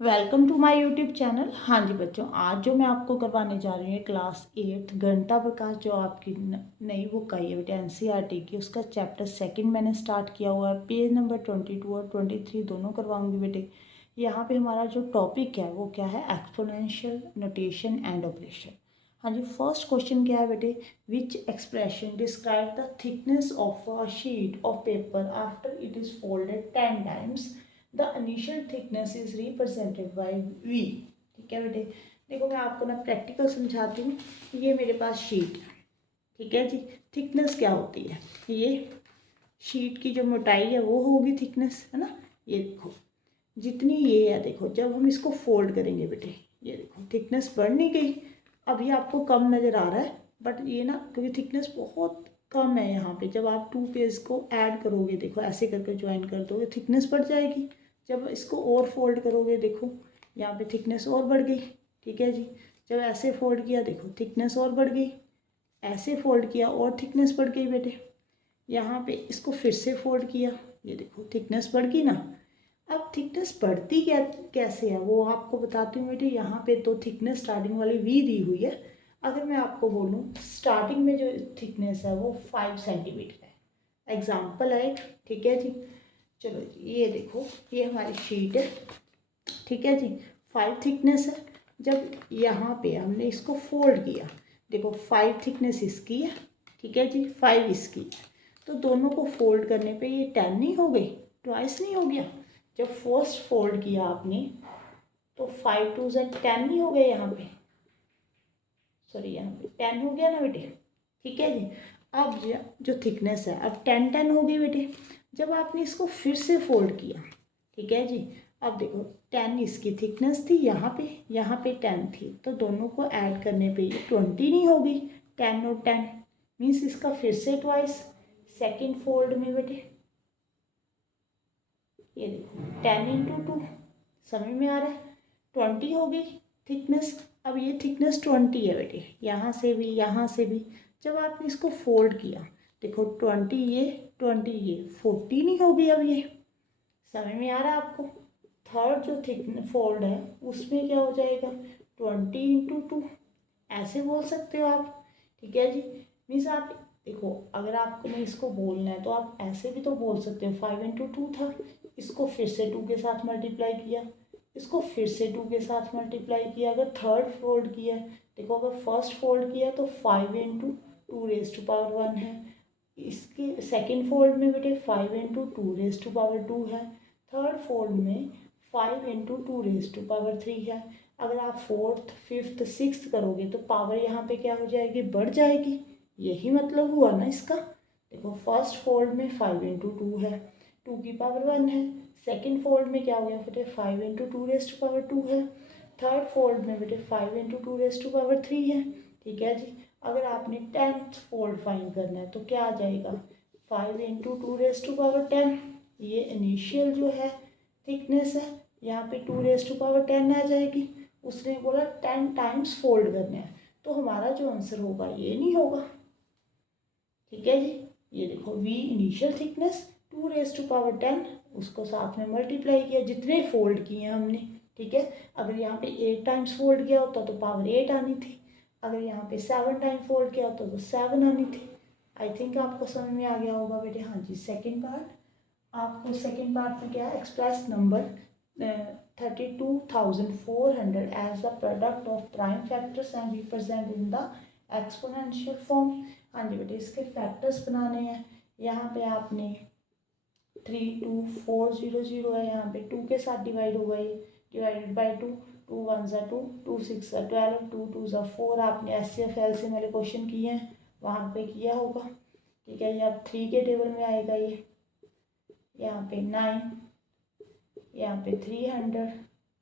Welcome to my YouTube channel. हाँ जी बच्चों, आज जो मैं आपको करवाने जा रही हूँ क्लास 8 घंटा प्रकाश, जो आपकी नई बुक आई है बेटा एनसीईआरटी की, उसका चैप्टर सेकंड मैंने स्टार्ट किया हुआ है। पेज नंबर 22 और 23 दोनों करवाऊंगी बेटे। यहाँ पे हमारा जो टॉपिक है वो क्या है, एक्सपोनेंशियल नोटेशन एंड ऑपरेशन। हाँ जी, फर्स्ट क्वेश्चन क्या है बेटे, which expression describe the thickness of a sheet of paper after it is folded 10 times. The initial thickness is represented by V. ठीक है बेटे, देखो मैं आपको ना प्रैक्टिकल समझाती हूँ। ये मेरे पास शीट है, ठीक है जी। थिकनेस क्या होती है, ये शीट की जो मोटाई है वो होगी थिकनेस, है ना। ये देखो जितनी ये है, देखो जब हम इसको फोल्ड करेंगे बेटे, ये देखो थिकनेस बढ़ नहीं गई। अभी आपको कम नज़र आ रहा है, बट ये ना क्योंकि थिकनेस बहुत कम है यहाँ पे, जब आप 2 पेज को ऐड करोगे, देखो ऐसे करके ज्वाइन कर दोगे, थिकनेस बढ़ जाएगी। जब इसको और फोल्ड करोगे, देखो यहाँ पे थिकनेस और बढ़ गई। ठीक है जी, जब ऐसे फोल्ड किया, देखो थिकनेस और बढ़ गई। ऐसे फोल्ड किया और थिकनेस बढ़ गई बेटे। यहाँ पे इसको फिर से फोल्ड किया, ये देखो थिकनेस बढ़ गई ना। अब थिकनेस बढ़ती कैसे है वो आपको बताती हूँ बेटे। यहाँ पे तो थिकनेस स्टार्टिंग वाली वी दी हुई है। अगर मैं आपको बोलूँ स्टार्टिंग में जो थिकनेस है वो 5 सेंटीमीटर है, एग्जाम्पल है एक। ठीक है जी, चलो जी ये देखो, ये हमारी शीट है। ठीक है जी, 5 थिकनेस है। जब यहाँ पे हमने इसको फोल्ड किया, देखो 5 थिकनेस इसकी है, ठीक है जी, 5 इसकी है। तो दोनों को फोल्ड करने पे ये 10 नहीं हो गई, ट्वाइस नहीं हो गया। जब फर्स्ट फोल्ड किया आपने तो 5 2 ज़ा 10 नहीं हो गए यहाँ पे, सॉरी यहाँ पे 10 हो गया ना बेटे। ठीक है जी, अब जो थिकनेस है अब 10 हो गई बेटे। जब आपने इसको फिर से फोल्ड किया, ठीक है जी, अब देखो 10 इसकी थिकनेस थी, यहाँ पे 10 थी, तो दोनों को ऐड करने पे ये 20 नहीं होगी। 10 और 10 मीन्स इसका फिर से ट्वाइस सेकेंड फोल्ड में बेटे। ये देखो 10 × 2 समझ में आ रहा है, 20 हो गई थिकनेस। अब ये थिकनेस 20 है बेटे, यहाँ से भी यहाँ से भी। जब आपने इसको फोल्ड किया, देखो 20 ये 20 ये 40 नहीं होगी अब ये। समझ में आ रहा है आपको। थर्ड जो थिक फोल्ड है उसमें क्या हो जाएगा, 20 × 2 ऐसे बोल सकते हो आप। ठीक है जी, मीन्स आप देखो अगर आपको मैं इसको बोलना है तो आप ऐसे भी तो बोल सकते हो। 5 × 2 था, इसको फिर से 2 के साथ मल्टीप्लाई किया, इसको फिर से 2 के साथ मल्टीप्लाई किया। अगर थर्ड फोल्ड किया, देखो अगर फर्स्ट फोल्ड किया तो 5 × 2⁻1 है। इसके सेकेंड फोल्ड में बेटे 5 × 2⁻2 है। थर्ड फोल्ड में 5 × 2⁻3 है। अगर आप फोर्थ फिफ्थ सिक्स्थ करोगे तो पावर यहाँ पे क्या हो जाएगी, बढ़ जाएगी। यही मतलब हुआ ना इसका। देखो फर्स्ट फोल्ड में 5 × 2 है, 2 की पावर 1 है। सेकेंड फोल्ड में क्या हो गया बेटे, 5 × 2⁻2 है। थर्ड फोल्ड में बेटे 5 × 2⁻3 है। ठीक है जी, अगर आपने 10th फोल्ड फाइंड करना है तो क्या आ जाएगा, 5 × 2⁻10। ये इनिशियल जो है थिकनेस है, यहाँ पे 2⁻10 आ जाएगी। उसने बोला 10 टाइम्स फोल्ड करने हैं, तो हमारा जो आंसर होगा ये नहीं होगा। ठीक है जी, ये देखो वी इनिशियल थिकनेस 2⁻10, उसको साथ में मल्टीप्लाई किया जितने फोल्ड किए हैं हमने। ठीक है, अगर यहाँ पे 8 टाइम्स फोल्ड किया होता तो पावर 8 आनी थी। अगर यहाँ पे 7 टाइम फोल्ड किया होता तो 7 आनी थी। आई थिंक आपको समझ में आ गया होगा बेटे। हाँ जी, सेकेंड पार्ट आपको, सेकेंड पार्ट में क्या है, express number 32,400 as the product of prime factors and represent in the exponential form. हाँ जी बेटे, इसके फैक्टर्स बनाने हैं। यहाँ पे आपने 32400 है, यहाँ पे 2 के साथ डिवाइड होगा, ये डिवाइडेड बाई 2, 2 1 ज़ा 2, 2 6 ज़ा 12, 2 2 ज़ा 4। आपने S C F L C वाले क्वेश्चन किए हैं, वहाँ पे किया होगा। ठीक है, ये अब 3 के टेबल में आएगा। ये यहाँ पे 9, यहाँ पे 300।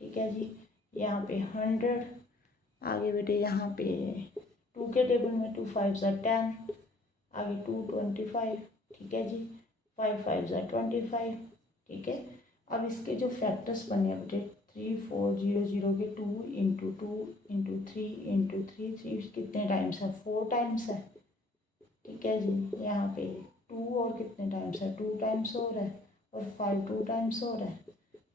ठीक है जी, यहाँ पे 100। आगे बेटे यहाँ पे 2 के टेबल में 2 5 ज़ा 10, आगे 2 25। ठीक है जी, 5 5 ज़ा 25। ठीक है, अब इसके जो फैक्टर्स बने हैं बेटे, 3400 के 2 × 2 × 3 × 3, 3 कितने टाइम्स है, 4 टाइम्स है। ठीक है जी, यहाँ पे 2 और कितने टाइम्स है, 2 टाइम्स और है, और 5 2 टाइम्स और है।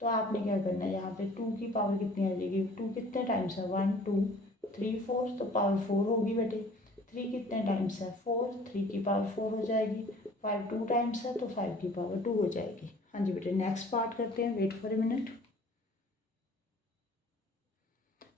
तो आपने क्या करना है, यहाँ पे 2 की पावर कितनी आ जाएगी, 2 कितने टाइम्स है, 1 2 3 4, तो पावर 4 होगी बेटे। 3 कितने टाइम्स है, 4, 3 की पावर 4 हो जाएगी। 5 2 टाइम्स है तो 5 की पावर 2 हो जाएगी। हाँ जी बेटे, नेक्स्ट पार्ट करते हैं, वेट फॉर ए मिनट।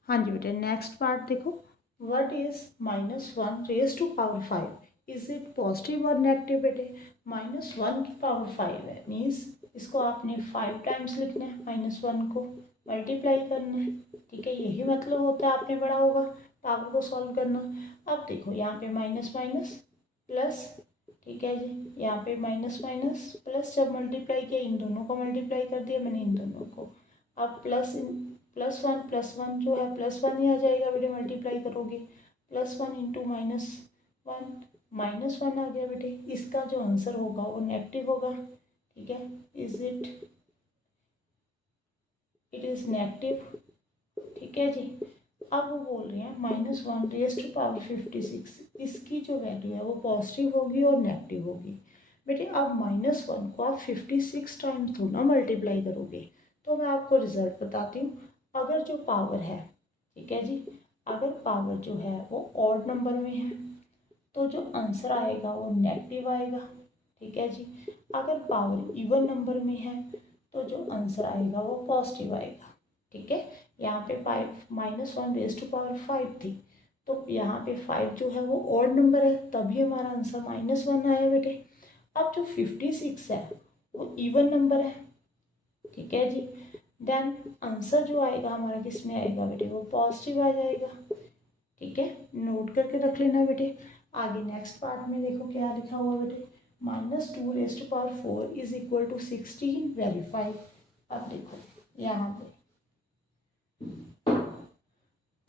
हाँ जी बेटे, नेक्स्ट पार्ट देखो, what is -1 raise to power 5, is it positive और नेगेटिव बेटे। -1 की पावर 5 है, मीन्स इसको आपने 5 टाइम्स लिखना है, -1 को मल्टीप्लाई करना है, ठीक है, यही मतलब होता है, आपने पढ़ा होगा पावर को सॉल्व करना। अब देखो यहाँ पे माइनस माइनस प्लस, ठीक है जी, यहाँ पे माइनस माइनस प्लस, जब मल्टीप्लाई किया इन दोनों को मल्टीप्लाई कर दिया मैंने, इन दोनों को, अब प्लस वन जो है प्लस 1 ही आ जाएगा बेटे, मल्टीप्लाई करोगे, +1 इंटू -1, -1 आ गया बेटे। इसका जो आंसर होगा वो नेगेटिव होगा, ठीक है, इट इज़ नेगेटिव, ठीक है जी। अब वो बोल रहे हैं -1 रेज टू पावर 56, इसकी जो वैल्यू है वो पॉजिटिव होगी और नेगेटिव होगी बेटे। अब -1 को आप 56 टाइम्स थोड़ा ना मल्टीप्लाई करोगे, तो मैं आपको रिजल्ट बताती हूँ। अगर जो पावर है, ठीक है जी, अगर पावर जो है वो ऑड नंबर में है तो जो आंसर आएगा वो नेगेटिव आएगा, ठीक है जी। अगर पावर इवन नंबर में है तो जो आंसर आएगा वो पॉजिटिव आएगा, ठीक है। यहाँ पे 1 रेज टू पावर 5 थी, तो यहाँ पे 5 जो है वो ऑड नंबर है, तभी हमारा आंसर -1 आया बेटे। अब जो 56 है वो इवन नंबर है, ठीक है जी। देन आंसर जो आएगा हमारा किस में आएगा बेटे, वो पॉजिटिव आ जाएगा, ठीक है, नोट करके रख लेना बेटे। आगे नेक्स्ट पार्ट में देखो क्या लिखा हुआ बेटे, -2 raise to power 4 is equal to 16 verify. अब देखो यहाँ पे,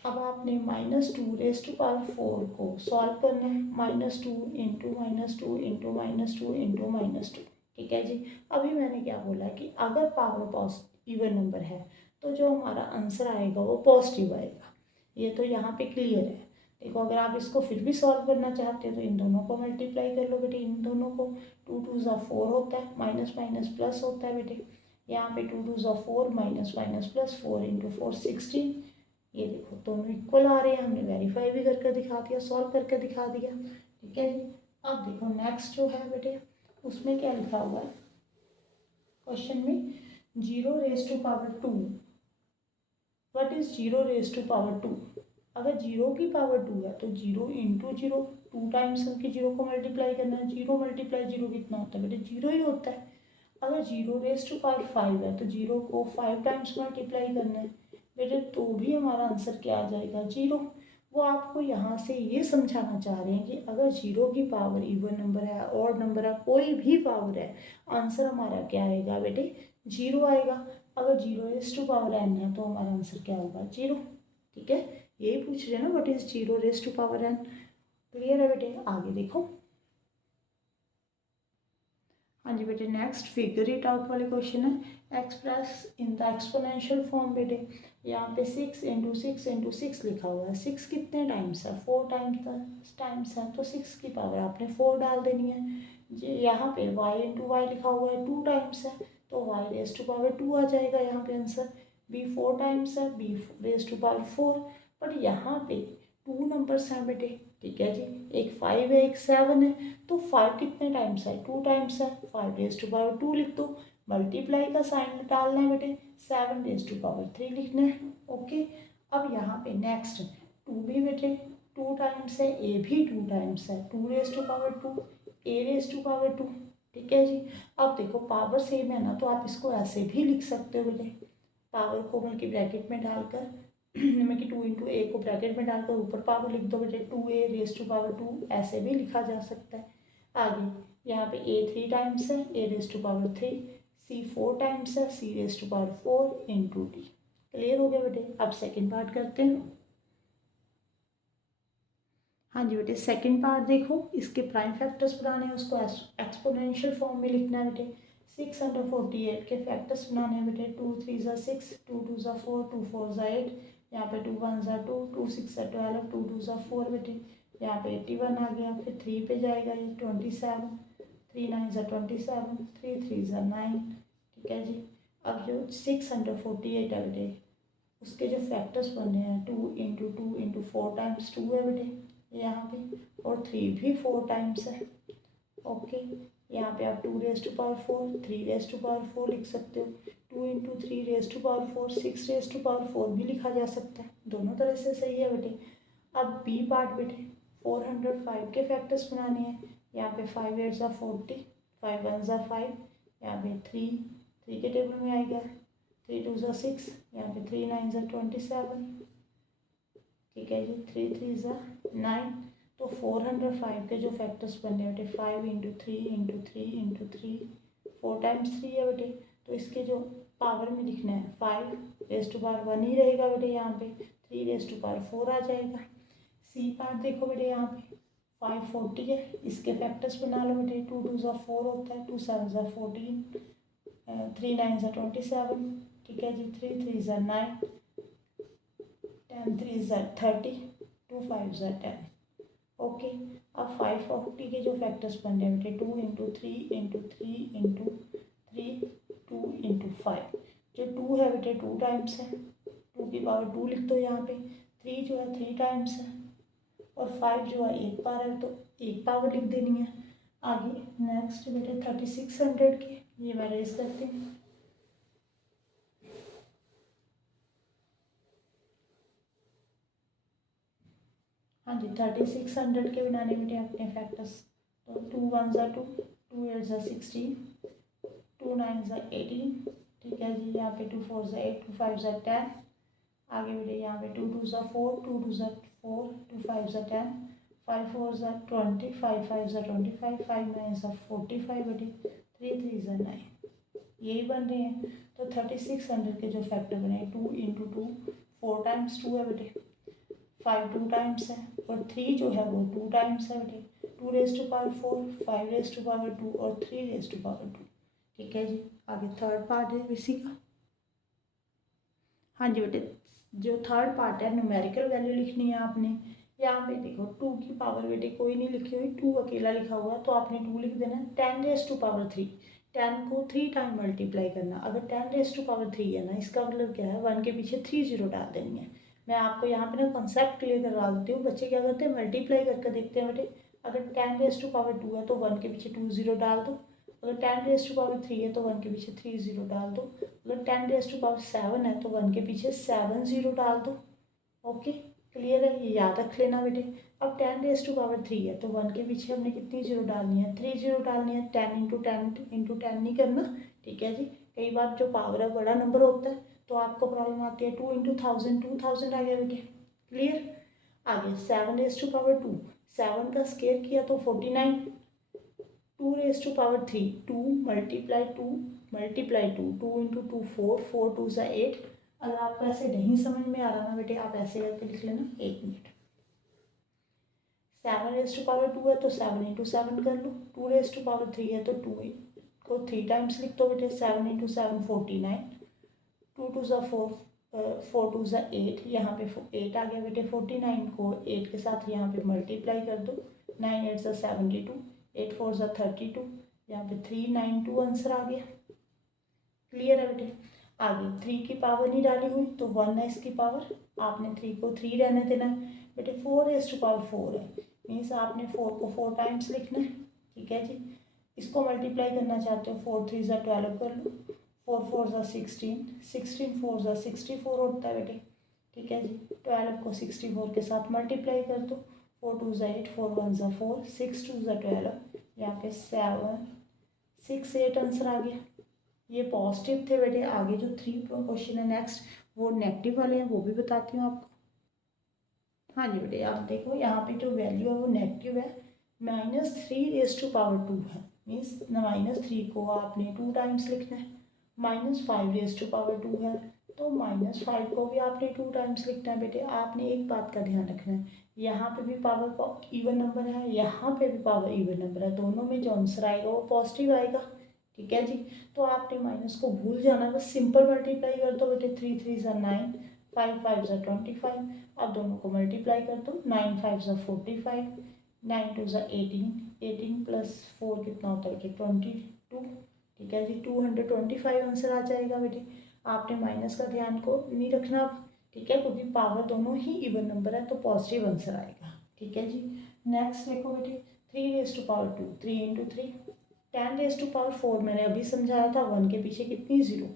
अब आपने -2 रेज टू पावर 4 को सॉल्व करना है, -2 इंटू -2 इंटू -2 इंटू -2, ठीक है जी। अभी मैंने क्या बोला कि अगर पावर पॉजिटिव इवन नंबर है तो जो हमारा आंसर आएगा वो पॉजिटिव आएगा, ये तो यहाँ पे क्लियर है। देखो अगर आप इसको फिर भी सॉल्व करना चाहते हो तो इन दोनों को मल्टीप्लाई कर लो बेटे, इन दोनों को, 2 2 ज़ा 4 होता है, माइनस माइनस प्लस होता है बेटे। यहाँ पे 2 2 ज़ा 4, माइनस माइनस प्लस, 4 इंटू 4 16। ये देखो दोनों इक्वल आ रहे हैं, हमने वेरीफाई भी करके दिखा दिया, सॉल्व करके दिखा दिया, ठीक है जी। अब देखो नेक्स्ट जो है बेटे, उसमें क्या लिखा हुआ है क्वेश्चन में, 0 raise to power 2, what is 0 raise to power 2। अगर 0 की पावर 2 है तो 0 इंटू 0, 2 टाइम्स करके 0 को मल्टीप्लाई करना है, 0 मल्टीप्लाई 0 कितना होता है बेटे, 0 ही होता है। अगर 0 रेज टू पावर 5 है तो 0 को 5 टाइम्स मल्टीप्लाई करना है बेटे, तो भी हमारा आंसर क्या आ जाएगा, 0। वो आपको यहाँ से ये समझाना चाह रहे हैं कि अगर 0 की पावर इवन नंबर है, ऑड नंबर है, कोई भी पावर है, आंसर हमारा क्या आएगा बेटे, 0 आएगा। अगर 0 रेज टू पावर n है तो हमारा आंसर क्या होगा, 0, ठीक है। यही पूछ रहे हैं ना, what is 0 raise to power n। Clear है बेटे, आगे देखो। हाँ जी बेटे, नेक्स्ट फिगर इट आउट वाले क्वेश्चन है, express in the exponential form बेटे। यहाँ पे 6 इंटू 6 इंटू 6 लिखा हुआ है, 6 कितने टाइम्स है, 4 टाइम्स है, तो 6 की पावर आपने 4 डाल देनी है जी। यहाँ पे y इंटू वाई लिखा हुआ है, 2 टाइम्स है, तो y रेज टू पावर 2 आ जाएगा यहाँ पे आंसर। b 4 टाइम्स है, b raise to power 4, but यहाँ पे 2 नंबर्स हैं बेटे, ठीक है जी, एक 5 है एक 7 है, तो 5 कितने टाइम्स है, 2 टाइम्स है, 5 रेज टू पावर 2 लिख दो, मल्टीप्लाई का साइन डालना है बेटे, 7 रेज टू पावर 3 लिखना है, ओके। अब यहाँ पे नेक्स्ट 2 भी बेटे 2 टाइम्स है, ए भी 2 टाइम्स है, 2 raise to power 2, A raise to power 2, ठीक है जी। अब देखो पावर सेम है ना, तो आप इसको ऐसे भी लिख सकते हो बेटे, पावर को बल्कि ब्रैकेट में डालकर में कि 2 इंटू ए को ब्रैकेट में डालकर ऊपर पावर लिख दो बेटे, 2a रेज टू पावर 2, ऐसे भी लिखा जा सकता है। आगे यहाँ पे a 3 टाइम्स है, a raise to power 3, c 4 times है, c raise to power 4 into D. Clear हो गया बेटे, अब सेकेंड पार्ट करते हैं। हाँ जी बेटे, सेकेंड पार्ट देखो, इसके प्राइम फैक्टर्स बनाने हैं, उसको एक्सपोनेंशियल फॉर्म में लिखना है बेटे। 648 के फैक्टर्स बनाने हैं बेटे, 2 3 ज़ा 6, 2 2 ज़ा 4, 2 4 ज़ा 8, यहाँ पे 2 1 ज़ा 2, 2 6 ज़ा 12, 2 2 ज़ा 4 बेटे, यहाँ पे 81 आ गया, फिर 3 पे जाएगा ये 27, 3 9 ज़ा 27, 3 3 ज़ा 9, ठीक है जी। अब जो 648 है बेटे, उसके जो फैक्टर्स बने हैं 2 × 2 × 4 टाइम्स 2 है बेटे यहाँ पे, और 3 भी 4 टाइम्स है। ओके, यहाँ पे आप 2⁴, 3⁴ लिख सकते हो। 2 × 3⁴, 6⁴ भी लिखा जा सकता है, दोनों तरह से सही है बेटे। अब बी पार्ट बेटे, 405 के फैक्टर्स बनाने हैं। यहाँ पे 5 8 ज़ा 40, 5 1 ज़ा 5, यहाँ पे 3 के टेबल में आएगा, 3 2 ज़ा 6, यहाँ पे 3 9 ज़ा 27, ठीक है जी, 3 3 ज़ा 9। तो 405 के जो फैक्टर्स बने बेटे, 5 × 3 × 3 × 3, 4 टाइम्स 3 है बेटे। तो इसके जो पावर में लिखना है 5⁻1 ही रहेगा बेटे, यहाँ पे 3⁴ आ जाएगा। सी पार्ट देखो बेटे, यहाँ पे 540 है, इसके फैक्टर्स बना लो बेटे। 2 2 ज़ा 4 होता है, 2 7 ज़ा 14, 3 9 ज़ा 27, ठीक है जी, 3 3 ज़ा 9, 10 3 ज़ा 30, 2 5 ज़ा 10। ओके, अब 540 के जो फैक्टर्स बन रहे हैं बेटे, 2 × 3 × 3 × 3, 2 × 5। जो 2 है बेटे 2 टाइम्स है, 2 की पावर 2 लिख दो यहाँ पे। 3 जो है 3 टाइम्स है, और 5 जो है 1 पावर है, तो 1 पावर लिख देनी है। आगे नेक्स्ट बेटे 3600 के, ये मैं रेस करती हूँ। हाँ जी, 3600 के बनाने बेटे अपने फैक्टर्स। तो 2 1 ज़ा 2, 2 8 ज़ा 16, 2 9 ज़ा 18, ठीक है जी, यहाँ पे 2 4 ज़ा 8, 2 5 ज़ा 10। आगे बेटे यहाँ पे 2 2 ज़ा 4, 2 2 ज़ा 4, 2 5 ज़ा 10, 5 4 ज़ा 20, 5 5 ज़ा 25, 5 9 ज़ा 45 बेटे, 3 3 ज़ा 9, यही बन रहे हैं। तो 3600 के जो फैक्टर बने, 2 × 2, 4 टाइम्स 2 है बेटे, 5 2 टाइम्स है, और 3 जो है वो 2 टाइम्स है बेटे। 2⁴4, 5⁻2 और 3⁻2, ठीक है जी। आगे थर्ड पार्ट है इसी का। हाँ जी बेटे, जो थर्ड पार्ट है न्यूमेरिकल वैल्यू लिखनी है आपने। यहाँ पे देखो 2 की पावर बेटे कोई नहीं लिखी हुई, 2 अकेला लिखा हुआ है, तो आपने 2 लिख देना। 10⁻3, 10 को 3 टाइम मल्टीप्लाई करना। अगर 10⁻3 है ना, इसका मतलब क्या है, 1 के पीछे 3 0 डाल देनी है। मैं आपको यहाँ पे ना कॉन्सेप्ट क्लियर करवा देती हूँ। बच्चे क्या करते हैं, मल्टीप्लाई करके देखते हैं बेटे। अगर 10⁻2 है तो 1 के पीछे 2 0 डाल दो। अगर 10⁻3 है तो 1 के पीछे 3 0 डाल दो। अगर 10⁻7 है तो 1 के पीछे 7 0 डाल दो। ओके, क्लियर है, ये याद रख लेना बेटे। अब 10⁻3 है तो 1 के पीछे हमने कितनी जीरो डालनी है, 3 0 डालनी है। 10 × 10 × 10 नहीं करना, ठीक है जी। कई बार जो पावर है बड़ा नंबर होता है तो आपको प्रॉब्लम आती है। 2 × 1000, 2000 आ गया बेटे, क्लियर। आगे 7⁻2, 7 का स्केयर किया तो 49, 2⁻3, 2 × 2 मल्टीप्लाई 2, 2 × 2 4, 4 2 ज़ा 8। अगर आपको ऐसे नहीं समझ में आ रहा ना बेटे, आप ऐसे करके लिख लेना, 1 मिनट। 7⁻2 है तो 7 × 7 कर लो। 2⁻3 है तो 2 को 3 टाइम्स लिख दो बेटे। 7 × 7 49, 2 2 ज़ा 4, 4 2 ज़ा 8, यहाँ पे 8 आ गया बेटे। 49 को 8 के साथ यहाँ पे मल्टीप्लाई कर दो। 9 8 ज़ा 72, 8 4 ज़ा 32, यहाँ पे 392 आंसर आ गया, क्लियर है बेटे। आगे 3 की पावर नहीं डाली हुई तो 1 है इसकी पावर, आपने 3 को 3 रहने देना है बेटे। 4⁻4 है, मीन्स आपने 4 को 4 टाइम्स लिखना है, ठीक है जी। इसको मल्टीप्लाई करना चाहते हो, 4 3 ज़ा 12 कर लो। 4 4 ज़ा 16, 16 4 ज़ा 64 होता है बेटे, ठीक है जी। 12 को 64 के साथ मल्टीप्लाई कर दो। 4 2 ज़ा 8, 4 1 ज़ा 4, 6 2 ज़ा 12, यहाँ पे 7 6 8 आंसर आ गया। ये पॉजिटिव थे बेटे। आगे जो 3 क्वेश्चन है नेक्स्ट, वो नेगेटिव वाले हैं, वो भी बताती हूँ आपको। हाँ जी बेटे, आप देखो यहाँ पे जो वैल्यू है वो नेगेटिव है। -3⁻2 है, मीन्स -3 को आपने 2 टाइम्स लिखना है। -5⁻2 है तो -5 को भी आपने 2 टाइम्स लिखना है बेटे। आपने एक बात का ध्यान रखना है, यहाँ पे भी पावर इवन नंबर है, यहाँ पे भी पावर इवन नंबर है, दोनों में जो आंसर आएगा वो पॉजिटिव आएगा, ठीक है जी। तो आपने माइनस को भूल जाना, बस सिंपल मल्टीप्लाई कर दो बेटे। 3 3 ज़ा 9, 5 5 ज़ा 25, अब दोनों को मल्टीप्लाई कर दो। 9 5 ज़ा 45, 9 2 ज़ा 18, 18 + 4 कितना होता है बेटे 22, ठीक है जी, 225 आंसर आ जाएगा बेटे। आपने माइनस का ध्यान को नहीं रखना, ठीक है, क्योंकि पावर दोनों ही इवन नंबर है तो पॉजिटिव आंसर आएगा। ठीक है जी। नेक्स्ट देखो बेटे, 3 raise to power 2, 3 into 3, 10 raise to power 4 मैंने अभी समझाया था, 1 के पीछे कितनी जीरो,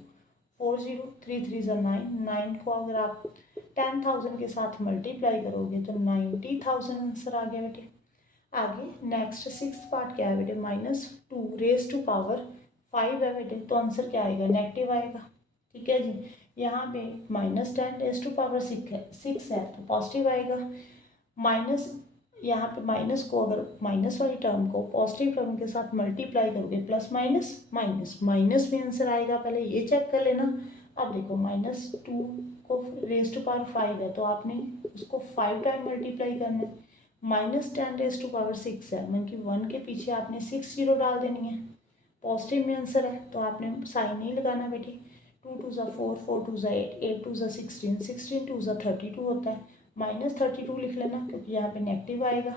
4 जीरो, 3 3 ज़ा 9, 9 को अगर आप 10,000 के साथ मल्टीप्लाई करोगे तो 90,000 आंसर आ गया बेटे। आगे नेक्स्ट 6th पार्ट क्या है बेटे, -2 रेज़ टू पावर 5 है बेटे, तो आंसर क्या आएगा, नेगेटिव आएगा। ठीक है जी। यहाँ पे -10 रेज़ टू पावर 6 है तो पॉजिटिव आएगा। माइनस, यहाँ पे माइनस को अगर माइनस वाली टर्म को पॉजिटिव टर्म के साथ मल्टीप्लाई करोगे, प्लस माइनस माइनस, माइनस में आंसर आएगा, पहले ये चेक कर लेना। अब देखो -2 को रेज़ टू पावर 5 है तो आपने उसको 5 टाइम मल्टीप्लाई करना है। -10 रेज़ टू पावर 6 है, मतलब कि 1 के पीछे आपने 6 जीरो डाल देनी है। पॉजिटिव में आंसर है तो आपने साइन नहीं लगाना बेटी। 2 2 ज़ा 4, 4 2 ज़ा 8, 8 2 ज़ा 16, 16 2 ज़ा 32 होता है। -32 लिख लेना क्योंकि यहाँ पे नेगेटिव आएगा।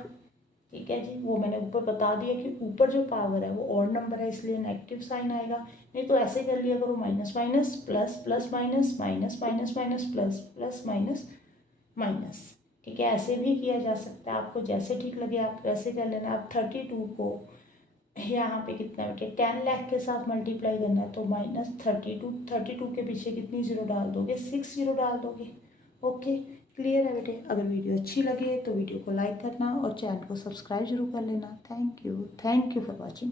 ठीक है जी, वो मैंने ऊपर बता दिया कि ऊपर जो पावर है वो ऑड नंबर है इसलिए नेगेटिव साइन आएगा। नहीं तो ऐसे कर लिया करो, minus minus plus, plus minus minus, minus minus plus, plus minus minus. ठीक है, ऐसे भी किया जा सकता है, आपको जैसे ठीक लगे आप वैसे कर लेना। आप 32 को यहाँ पे कितना बेटे 10 लाख के साथ मल्टीप्लाई करना है तो -32, 32 के पीछे कितनी जीरो डाल दोगे, 6 जीरो डाल दोगे। ओके, क्लियर है बेटे। अगर वीडियो अच्छी लगे तो वीडियो को लाइक करना और चैनल को सब्सक्राइब जरूर कर लेना। Thank you for watching.